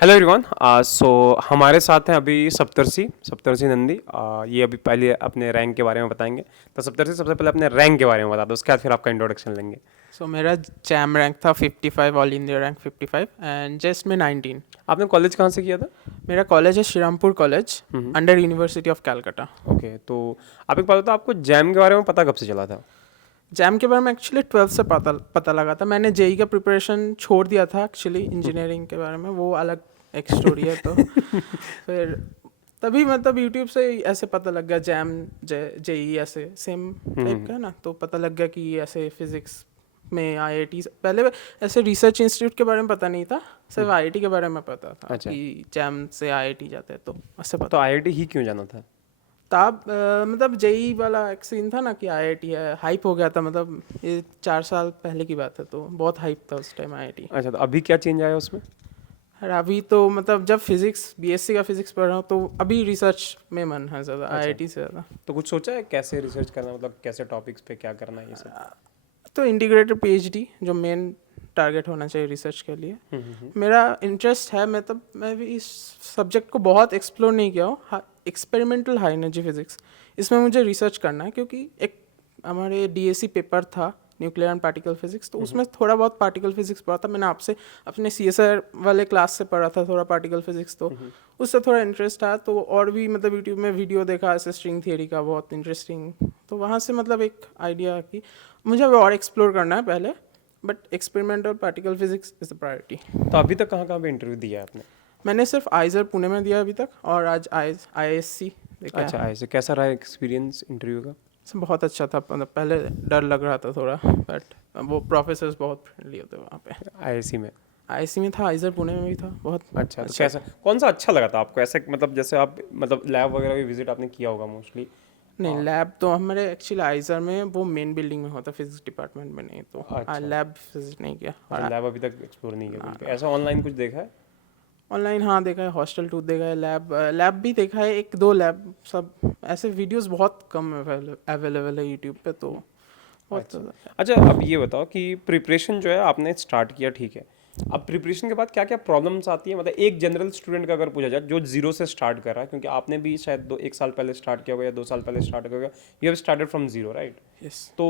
Hello everyone. सो हमारे साथ हैं अभी सप्तर्षि नंदी। ये अभी पहले अपने रैंक के बारे में बताएंगे। तो सप्तर्षि, सबसे पहले अपने रैंक के बारे में बता दो, उसके बाद फिर आपका इंट्रोडक्शन लेंगे। सो मेरा जैम रैंक था 55, all India rank 55 and just में 19। आपने कॉलेज कहाँ से किया था? मेरा कॉलेज है Shrirampur college under university of Calcutta. Okay, तो आप एक बात बताओ, आपको जैम के बारे में पता कब से चला था? जैम के बारे में एक्चुअली 12th से पता लगा था। मैंने जेई का प्रिपरेशन छोड़ दिया था एक्चुअली, इंजीनियरिंग के बारे में वो अलग एक स्टोरी है। तो फिर तभी मतलब यूट्यूब से ऐसे पता लग गया जैम जेई ऐसे सेम टाइप का है ना, तो पता लग गया कि ऐसे फिजिक्स में आईआईटी। पहले ऐसे रिसर्च इंस्टीट्यूट के बारे में पता नहीं था, सिर्फ आईआईटी के बारे में पता था अच्छा, कि जैम से आईआईटी जाते हैं, तो ऐसे तो पता आईआईटी ही क्यों जाना था? तब मतलब जेई वाला एक सीन था ना कि आईआईटी है, हाइप हो गया था। मतलब ये 4 साल पहले की बात है, तो बहुत हाइप था उस टाइम आईआईटी। अच्छा, तो अभी क्या चेंज आया उसमें? और अभी तो मतलब जब फिजिक्स बीएससी का फिजिक्स पढ़ रहा हूँ, तो अभी रिसर्च में मन है ज़्यादा अच्छा, आईआईटी से ज़्यादा। तो कुछ सोचा है कैसे रिसर्च करना, मतलब कैसे टॉपिक्स पे क्या करना है ये सब? तो इंटीग्रेटेड पीएचडी जो मेन टारगेट होना चाहिए रिसर्च के लिए, हम्म। मेरा इंटरेस्ट है। मतलब मैं भी इस सब्जेक्ट को बहुत एक्सप्लोर नहीं किया हूँ। एक्सपेरिमेंटल हाई एनर्जी फिजिक्स, इसमें मुझे रिसर्च करना है, क्योंकि एक हमारे डीएससी पेपर था न्यूक्लियर एंड पार्टिकल फिजिक्स, तो उसमें थोड़ा बहुत पार्टिकल फिजिक्स पढ़ा था। मैंने आपसे अपने सीएसआर वाले क्लास से पढ़ा था थोड़ा पार्टिकल फिजिक्स, तो उससे थोड़ा इंटरेस्ट था। तो और भी मतलब यूट्यूब में वीडियो देखा ऐसे स्ट्रिंग थियरी का, बहुत इंटरेस्टिंग। तो वहाँ से मतलब एक आइडिया कि मुझे अब और एक्सप्लोर करना है पहले, but experimental particle physics is the priority. तो अभी तक कहाँ कहाँ पे इंटरव्यू दिया है आपने? मैंने सिर्फ आइजर पुणे में दिया अभी तक, और आज आईएससी देखा अच्छा, है। ऐसे कैसा रहा एक्सपीरियंस इंटरव्यू का? बहुत अच्छा था। मतलब पहले डर लग रहा था थोड़ा, बट वो प्रोफेसर्स बहुत फ्रेंडली होते हैं वहाँ पे। आईआईसी में? आईएससी में था, आइजर पुणे में भी था, बहुत अच्छा, तो अच्छा कैसा, था। कौन सा अच्छा लगा था आपको ऐसे, मतलब जैसे आप मतलब लैब वगैरह भी विजिट आपने किया होगा मोस्टली? नहीं, लैब तो हमारे एक्चुअली आइजर में वो मेन बिल्डिंग में होता, फिजिक्स डिपार्टमेंट में नहीं, तो अच्छा। लैब विजिट नहीं किया। अच्छा, और लैब अभी तक एक्सप्लोर नहीं किया बिल्कुल, ऐसा ऑनलाइन कुछ देखा है? ऑनलाइन हाँ देखा है, हॉस्टल टूर देखा है, लैब भी देखा है, एक दो लैब। सब ऐसे वीडियोस बहुत कम अवेलेबल है यूट्यूब पे, तो बहुत अच्छा। अच्छा, अब ये बताओ कि प्रिपरेशन जो है आपने स्टार्ट किया, ठीक है। अब प्रिपरेशन के बाद क्या क्या प्रॉब्लम्स आती है, मतलब एक जनरल स्टूडेंट का अगर पूछा जाए जो जीरो से स्टार्ट कर रहा है, क्योंकि आपने भी शायद एक साल पहले स्टार्ट किया होगा या 2 साल पहले स्टार्ट किया होगा, you have started from zero, right? Yes. तो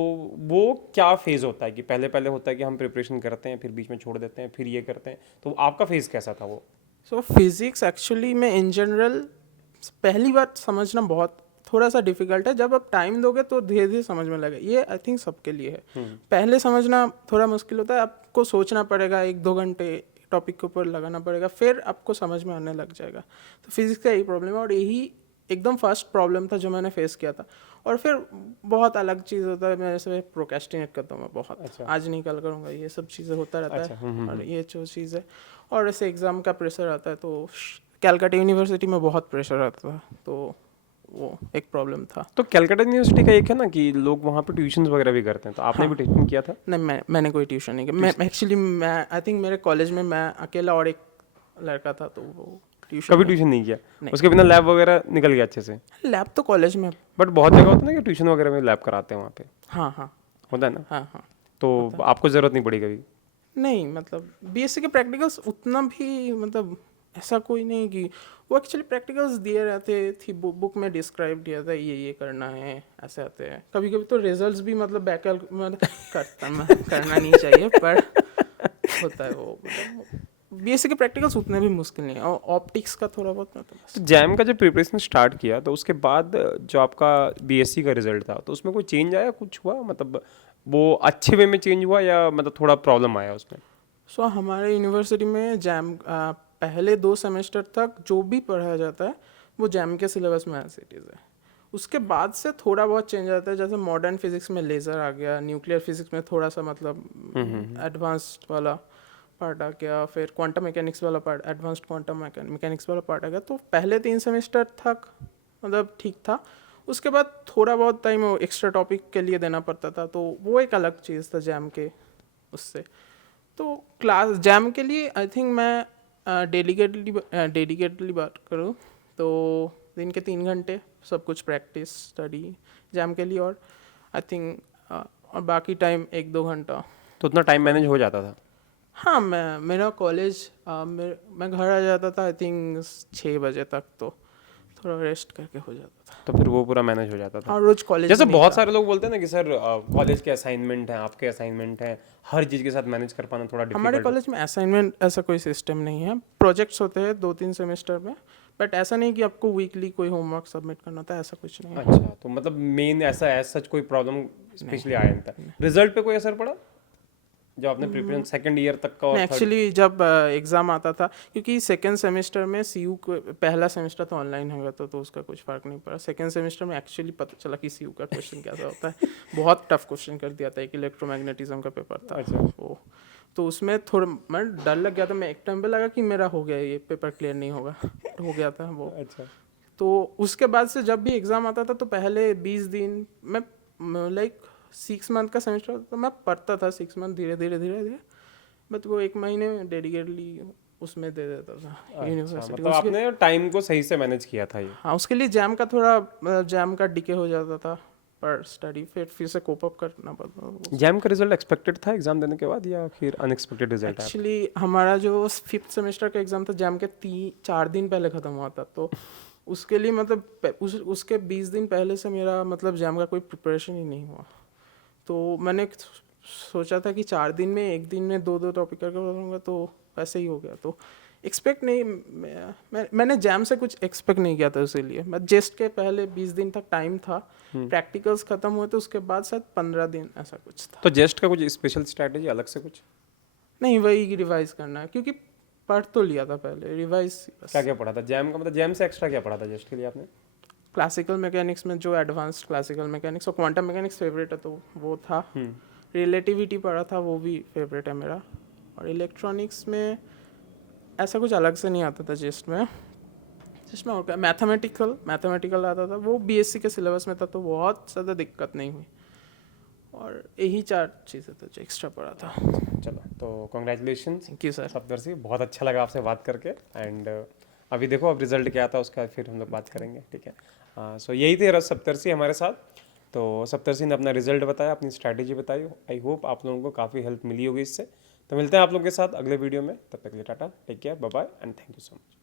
वो क्या फेज़ होता है कि पहले पहले होता है कि हम प्रिपरेशन करते हैं, फिर बीच में छोड़ देते हैं, फिर ये करते हैं, तो आपका फेज़ कैसा था वो? सो फिजिक्स एक्चुअली में इन जनरल पहली बार समझना बहुत थोड़ा सा डिफिकल्ट है। जब आप टाइम दोगे तो धीरे धीरे समझ में लगेगा, ये आई थिंक सबके लिए है। पहले समझना थोड़ा मुश्किल होता है, आपको सोचना पड़ेगा, 1-2 घंटे टॉपिक के ऊपर लगाना पड़ेगा, फिर आपको समझ में आने लग जाएगा। तो फिजिक्स का यही प्रॉब्लम है, और यही एकदम फर्स्ट प्रॉब्लम था जो मैंने फेस किया था। और फिर बहुत अलग चीज़ होता है, मैं ऐसे प्रोक्रेस्टिनेट करता हूँ मैं बहुत, अच्छा। आज नहीं कल करूँगा, ये सब चीज़ें होता रहता अच्छा। है। और ये जो चीज़ है, और ऐसे एग्ज़ाम का प्रेशर आता है, तो कैलकाटा यूनिवर्सिटी में बहुत प्रेशर आता था, तो वो एक प्रॉब्लम था। तो कैलकाटा यूनिवर्सिटी का एक है ना कि लोग वहाँ पे ट्यूशन वगैरह भी करते हैं, तो आपने हाँ, भी ट्यूशन किया था? नहीं मैंने कोई ट्यूशन नहीं किया। मैं ट्यूशन एक्चुअली मैं आई थिंक मेरे कॉलेज में मैं अकेला और एक लड़का था, तो वो ट्यूशन कभी में ट्यूशन नहीं किया? नहीं। उसके बिना लैब वगैरह निकल गया अच्छे से? लैब तो कॉलेज में। बट बहुत जगह होता है ना कि ट्यूशन वगैरह में लैब कराते हैं वहाँ पे, हाँ हाँ होता है ना? हाँ हाँ तो होता है। आपको ज़रूरत नहीं पड़ी कभी? नहीं मतलब बीएससी के प्रैक्टिकल्स उतना भी मतलब ऐसा कोई नहीं कि वो एक्चुअली प्रैक्टिकल्स दिए रहते थी, बुक में डिस्क्राइब किया था ये करना है, ऐसे आते हैं। कभी कभी तो रिजल्ट्स भी मतलब बैकल मतलब करना नहीं चाहिए, पर होता है वो। मतलब बीएससी के प्रैक्टिकल्स उतने भी मुश्किल नहीं है, और ऑप्टिक्स का थोड़ा बहुत मतलब तो बस। जैम का जब प्रिपरेशन स्टार्ट किया तो उसके बाद जो आपका बीएससी का रिजल्ट था, तो उसमें कोई चेंज आया, कुछ हुआ, मतलब वो अच्छे वे में चेंज हुआ या मतलब थोड़ा प्रॉब्लम आया उसमें? सो हमारे यूनिवर्सिटी में जैम पहले 2 सेमेस्टर तक जो भी पढ़ाया जाता है वो जैम के सिलेबस में एज इट इज़ है। उसके बाद से थोड़ा बहुत चेंज आता है, जैसे मॉडर्न फिजिक्स में लेज़र आ गया, न्यूक्लियर फिजिक्स में थोड़ा सा मतलब एडवांस्ड वाला पार्ट आ गया, फिर क्वांटम मैकेनिक्स वाला पार्ट, एडवांस्ड क्वांटम मैकेनिक्स वाला पार्ट आ गया। तो पहले 3 सेमेस्टर तक मतलब ठीक था। उसके बाद थोड़ा बहुत टाइम एक्स्ट्रा टॉपिक के लिए देना पड़ता था, तो वो एक अलग चीज़ था जैम के उससे। तो क्लास जैम के लिए आई थिंक मैं डेडिकेटली बात करूँ तो दिन के 3 घंटे सब कुछ प्रैक्टिस स्टडी जैम के लिए, और आई थिंक और बाकी टाइम 1-2 घंटा तो उतना टाइम मैनेज पढ़ने। हो जाता था? हाँ, मेरा कॉलेज मैं घर आ जाता था आई थिंक 6 बजे तक, तो थोड़ा रेस्ट करके हो जाता था। तो फिर वो पूरा मैनेज हो जाता था। हाँ, रोज कॉलेज जैसे में नहीं बहुत था। सारे लोग बोलते हैं ना कि सर कॉलेज के असाइनमेंट हैं, आपके असाइनमेंट हैं, हर चीज़ के साथ मैनेज कर पाना थोड़ा हमारे डिफिकल्ट कॉलेज में असाइनमेंट ऐसा कोई सिस्टम नहीं है। प्रोजेक्ट्स होते हैं 2-3 सेमेस्टर में, बट ऐसा नहीं कि आपको वीकली कोई होमवर्क सबमिट करना होता है, ऐसा कुछ नहीं है। अच्छा, तो मतलब मेन ऐसा सच कोई प्रॉब्लम स्पेशली आया नहीं था। रिजल्ट पे कोई असर पड़ा जब आपने प्रिपरेशन सेकंड ईयर तक का और नहीं, थर्ड? एक्चुअली जब एग्ज़ाम आता था, क्योंकि सेकेंड सेमेस्टर में सीयू को पहला सेमेस्टर तो ऑनलाइन होगा, तो उसका कुछ फ़र्क नहीं पड़ा। सेकेंड सेमेस्टर में एक्चुअली पता चला कि सीयू का क्वेश्चन कैसा होता है। बहुत टफ क्वेश्चन कर दिया था, एक इलेक्ट्रोमैग्नेटिज्म का पेपर था अच्छा। वो। तो उसमें थोड़ा मैं डर लग गया था। मैं एक टाइम पे लगा कि मेरा हो गया, ये पेपर क्लियर नहीं होगा, हो गया था वो। अच्छा। तो उसके बाद से जब भी एग्ज़ाम आता था तो पहले 20 दिन मैं लाइक 6 मंथ का सेमेस्टर तो मैं पढ़ता था 6 मंथ, धीरे धीरे धीरे धीरे, बट वो 1 महीने में डेडिकेटली उसमें दे देता था अच्छा, यूनिवर्सिटी मतलब उसके। आपने टाइम को सही से मैनेज किया था ये। हाँ, उसके लिए जैम का थोड़ा जैम का डिके हो जाता था, पर स्टडी फिर से कोप अप करना पड़ता था। जैम का रिजल्ट एक्सपेक्टेड था एग्जाम देने के बाद या फिर अनएक्सपेक्टेड रिजल्ट आया? एक्चुअली हमारा जो 5th सेमेस्टर का एग्ज़ाम था, जैम के 4 दिन पहले ख़त्म हुआ था, तो उसके लिए मतलब उसके 20 दिन पहले से मेरा मतलब जैम का कोई प्रिपरेशन ही नहीं हुआ। तो मैंने सोचा था कि 4 दिन में, एक दिन में 2-2 टॉपिक करके पढ़ूंगा, तो वैसे ही हो गया। तो एक्सपेक्ट नहीं, मैंने जैम से कुछ एक्सपेक्ट नहीं किया था, इसीलिए मैं जेस्ट के पहले 20 दिन तक टाइम था, प्रैक्टिकल्स ख़त्म हुए तो उसके बाद शायद 15 दिन ऐसा कुछ था। तो जेस्ट का कुछ स्पेशल स्ट्रैटेजी अलग से कुछ? नहीं, वही रिवाइज करना है, क्योंकि पढ़ तो लिया था पहले, रिवाइज बस। क्या क्या पढ़ा था जैम का, मतलब जैम से एक्स्ट्रा क्या पढ़ा था जेस्ट के लिए आपने? क्लासिकल मैकेनिक्स में जो एडवांस्ड क्लासिकल मैकेनिक्स और क्वांटम मैकेनिक्स फेवरेट है, तो वो था। रिलेटिविटी पढ़ा था, वो भी फेवरेट है मेरा। और इलेक्ट्रॉनिक्स में ऐसा कुछ अलग से नहीं आता था जिसमें और क्या, मैथमेटिकल आता था, वो बीएससी के सिलेबस में था, तो बहुत ज़्यादा दिक्कत नहीं हुई। और यही 4 चीज़ें था जो एक्स्ट्रा पढ़ा था। चलो, तो कॉन्ग्रेचुलेशन थैंक यू सर। सप्तर्षि, बहुत अच्छा लगा आपसे बात करके। एंड अभी देखो अब रिजल्ट क्या आता है उसका फिर हम लोग बात करेंगे, ठीक है। सो यही थे रस सप्तर्षि हमारे साथ। तो सप्तर्षि ने अपना रिजल्ट बताया, अपनी स्ट्रैटेजी बताई। आई होप आप लोगों को काफ़ी हेल्प मिली होगी इससे। तो मिलते हैं आप लोगों के साथ अगले वीडियो में, तब तक के लिए tata, take care, bye bye and thank you so much.